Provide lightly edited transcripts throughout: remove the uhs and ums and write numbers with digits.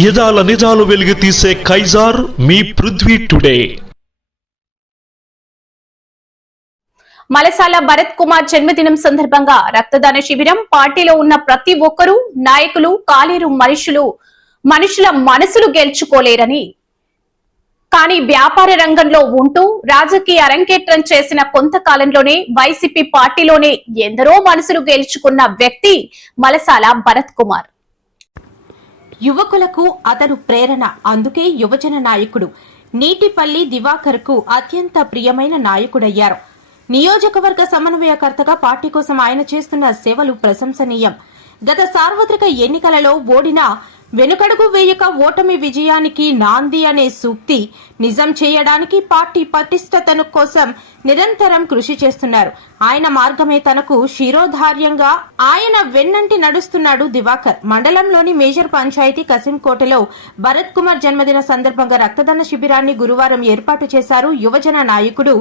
యదాల నిజాలు వెలుగు తీసే కైజార్ మీ పృథ్వీ టుడే. మలసాల భరత్ కుమార్ జన్మదినం సందర్భంగా రక్తదాన శిబిరం. పార్టీలో ఉన్న ప్రతి ఒక్కరూ నాయకులు కాలేరు మనుషుల మనసులు గెలుచుకోలేరని, కానీ వ్యాపార రంగంలో ఉంటూ రాజకీయ అరంగేట్రం చేసిన కొంతకాలంలోనే వైసీపీ పార్టీలోనే ఎందరో మనసులు గెలుచుకున్న వ్యక్తి మలసాల భరత్ కుమార్. యువకులకు అతను ప్రేరణ. అందుకే యువజన నాయకుడు నీటిపల్లి దివాకర్ కు అత్యంత ప్రియమైన నాయకుడయ్యారు. నియోజకవర్గ సమన్వయకర్తగా పార్టీ కోసం ఆయన చేస్తున్న సేవలు ప్రశంసనీయం. గత సార్వత్రిక ఎన్నికలలో ఓడినా వెనుకడుగు వేయక ఓటమి విజయానికి నాంది అనే సూక్తి నిజం చేయడానికి పార్టీ పటిష్టతను కోసం నిరంతరం కృషి చేస్తున్నారు. ఆయన మార్గమే తనకు శిరోధార్యంగా ఆయన వెన్నంటి నడుస్తున్నాడు దివాకర్. మండలంలోని మేజర్ పంచాయతీ కసింకోటలో భరత్ కుమార్ జన్మదిన సందర్భంగా రక్తదాన శిబిరాన్ని గురువారం ఏర్పాటు చేశారు యువజన నాయకుడు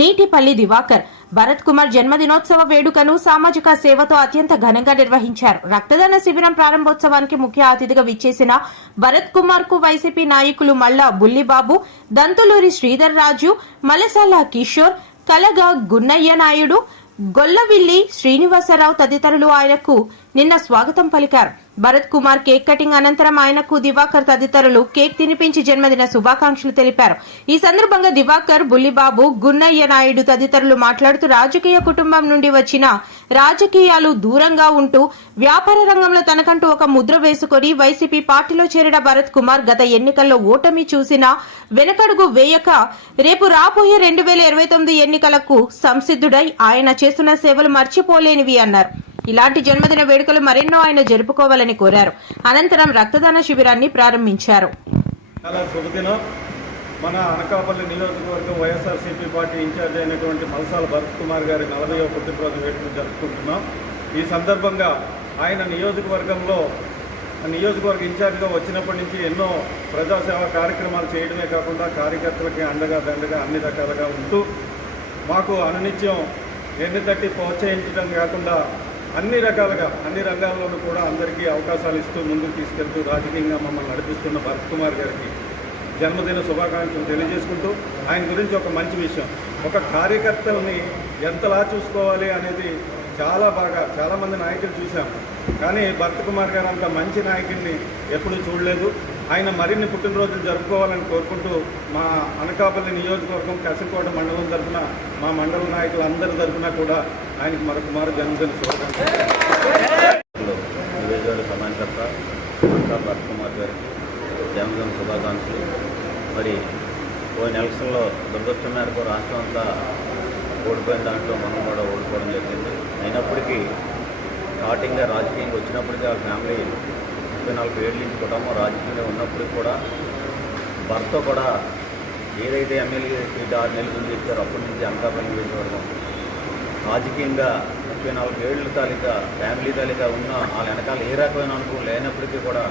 నీటిపల్లి దివాకర్. భరత్ కుమార్ జన్మదినోత్సవ వేడుకను సామాజిక సేవతో అత్యంత ఘనంగా నిర్వహించారు. రక్తదాన శిబిరం ప్రారంభోత్సవానికి ముఖ్య అతిథిగా విచ్చేసిన భరత్ కుమార్ కు వైసీపీ నాయకులు మల్లా బుల్లిబాబు, దంతులూరి శ్రీధర్ రాజు, మలసాల కిషోర్, కలగా గున్నయ్య నాయుడు, గొల్లవిల్లి శ్రీనివాసరావు తదితరులు ఆయనకు నిన్న స్వాగతం పలికారు. భరత్ కుమార్ కేక్ కటింగ్ అనంతరం ఆయనకు దివాకర్ తదితరులు కేక్ తినిపించి జన్మదిన శుభాకాంక్షలు తెలిపారు. ఈ సందర్భంగా దివాకర్, బుల్లిబాబు, గున్నయ్య నాయుడు తదితరులు మాట్లాడుతూ రాజకీయ కుటుంబం నుండి వచ్చిన రాజకీయాలు దూరంగా ఉంటూ వ్యాపార రంగంలో తనకంటూ ఒక ముద్ర వేసుకుని వైసీపీ పార్టీలో చేరిన భరత్ కుమార్ గత ఎన్నికల్లో ఓటమి చూసినా వెనకడుగు వేయక రేపు రాబోయే 2029 ఎన్నికలకు సంసిద్ధుడై ఆయన చేస్తున్న సేవలు మర్చిపోలేనివి అన్నారు. ఇలాంటి జన్మదిన వేడుకలు మరెన్నో ఆయన జరుపుకోవాలని కోరారు. అనంతరం రక్తదాన శిబిరాన్ని ప్రారంభించారు. మన అనకాపల్లి నియోజకవర్గం వైఎస్ఆర్సీపీ పార్టీ ఇన్ఛార్జ్ అయినటువంటి మలసాల భరత్ కుమార్ గారి 40వ పుట్టినరోజు వేడుకలు జరుపుకుంటున్నాం. ఈ సందర్భంగా ఆయన నియోజకవర్గ ఇన్ఛార్జ్గా వచ్చినప్పటి నుంచి ఎన్నో ప్రజాసేవ కార్యక్రమాలు చేయడమే కాకుండా కార్యకర్తలకి అండగా దండగా అన్ని రకాలుగా ఉంటూ మాకు అనునిత్యం ఎన్ని తట్టి ప్రోత్సహించడం కాకుండా అన్ని రకాలుగా అన్ని రంగాల్లోనూ కూడా అందరికీ అవకాశాలు ఇస్తూ ముందుకు తీసుకెళ్తూ రాజకీయంగా మమ్మల్ని నడిపిస్తున్న భరత్ కుమార్ గారికి జన్మదిన శుభాకాంక్షలు తెలియజేసుకుంటూ ఆయన గురించి ఒక మంచి విషయం, ఒక కార్యకర్తల్ని ఎంతలా చూసుకోవాలి అనేది చాలామంది నాయకులు చూశాం, కానీ భరత్ కుమార్ గారు అంత మంచి నాయకుడిని ఎప్పుడూ చూడలేదు. ఆయన మరిన్ని పుట్టినరోజులు జరుపుకోవాలని కోరుకుంటూ మా అనకాపల్లి నియోజకవర్గం కసింకోట మండలం తరఫున మా మండల నాయకులు అందరి తరఫున కూడా ఆయనకు మరొకమారు జన్మదిన శుభాకాంక్షలు. నియోజకవర్గ సమానకర్త భరత్ కుమార్ గారికి జన్మదిన శుభాకాంక్షలు. మరి పోయిన ఎలక్షన్లో దురదృష్టం మేరకు రాష్ట్రం అంతా ఓడిపోయిన దాంట్లో మనం కూడా ఓడిపోవడం జరిగింది. అయినప్పటికీ స్టార్టింగ్గా రాజకీయంగా వచ్చినప్పటికీ ఆ ఫ్యామిలీ 34 ఏళ్ళ నుంచి కుటుంబం రాజకీయంగా ఉన్నప్పటికీ కూడా భర్త కూడా ఏదైతే ఎమ్మెల్యే సీట్ 6 నెలల ముందు ఇచ్చారో అప్పటి నుంచి అనకాపల్లి నియోజకవర్గం రాజకీయంగా 34 ఏళ్ళ తాలూకా ఫ్యామిలీ తాలూకా ఉన్న వాళ్ళ వెనకాల ఏ రకమైన అనుభవం లేనప్పటికీ కూడా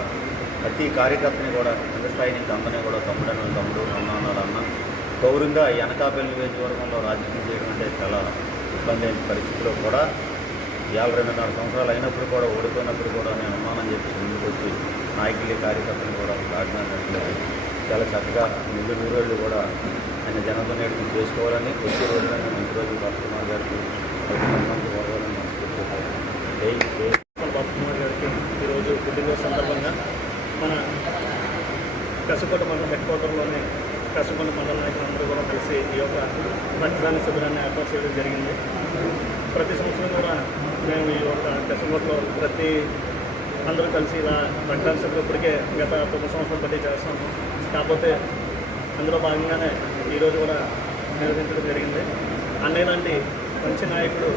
ప్రతి కార్యకర్తని కూడా కింద స్థాయి నుంచి అందరినీ కూడా తమ్ముడు అన్న గౌరవంగా ఈ అనకాపల్లి నియోజకవర్గంలో రాజకీయం చేయడం అంటే చాలా ఇబ్బంది అయిన పరిస్థితిలో కూడా 52.5 సంవత్సరాలు అయినప్పుడు కూడా ఓడిపోయినప్పుడు కూడా నేను ఉన్నానని చెప్పి ముందుకు వచ్చి నాయకులు కార్యకర్తలు కూడా రాజధాని చాలా చక్కగా నిండు నూరేళ్ళు కూడా ఆయన జనదిన వేడుకలు చేసుకోవాలని వచ్చే రోజున మంచి రోజులు భరత్ కుమార్ గారికి పోవాలని భరత్ కుమార్ గారికి ఈరోజు పుట్టినరోజు సందర్భంగా మన కసికోట మండలం హెడ్ క్వార్టర్లోని కసికోట మండల నాయకులందరూ కూడా కలిసి ఈ యొక్క రక్తదాన శిబిరాన్ని ఏర్పాటు చేయడం జరిగింది. ప్రతి సంవత్సరం కూడా మేము ఈ యొక్క కసికోటలో అందరూ కలిసి ఇలా రక్తదాన శిబిరం ఇప్పటికే గత 9 సంవత్సరాలు బట్టి చేస్తాము. కాకపోతే అందులో భాగంగానే ఈరోజు కూడా నిర్వహించడం జరిగింది. అన్నయ్య లాంటి మంచి నాయకుడు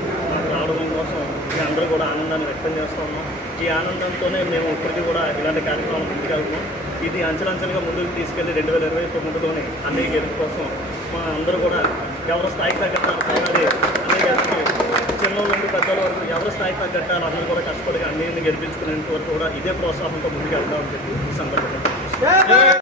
రావడం కోసం అందరూ కూడా ఆనందాన్ని వ్యక్తం చేస్తూ ఉన్నాం. ఈ ఆనందంతోనే మేము ఇప్పటికీ కూడా ఇలాంటి కార్యక్రమాలు ముందుకెళ్తున్నాం. ఇది అంచెలంచెలుగా ముందుకు తీసుకెళ్లి 2029లోని అన్నయ్య గెలుపు కోసం మా అందరూ కూడా ఎవరి స్థాయికి తగ్గట్టాలి పోరాడి అన్నయ్య గెలిపి చిన్నోళ్ళ నుండి పెద్దల వరకు ఎవరి స్థాయికి తగ్గట్టాలి అందరూ కూడా కష్టపడి అన్నయ్యని గెలిపించుకునేంత వరకు కూడా ఇదే ప్రోత్సాహంతో ముందుకు వెళ్తామని చెప్పి ఈ సందర్భంగా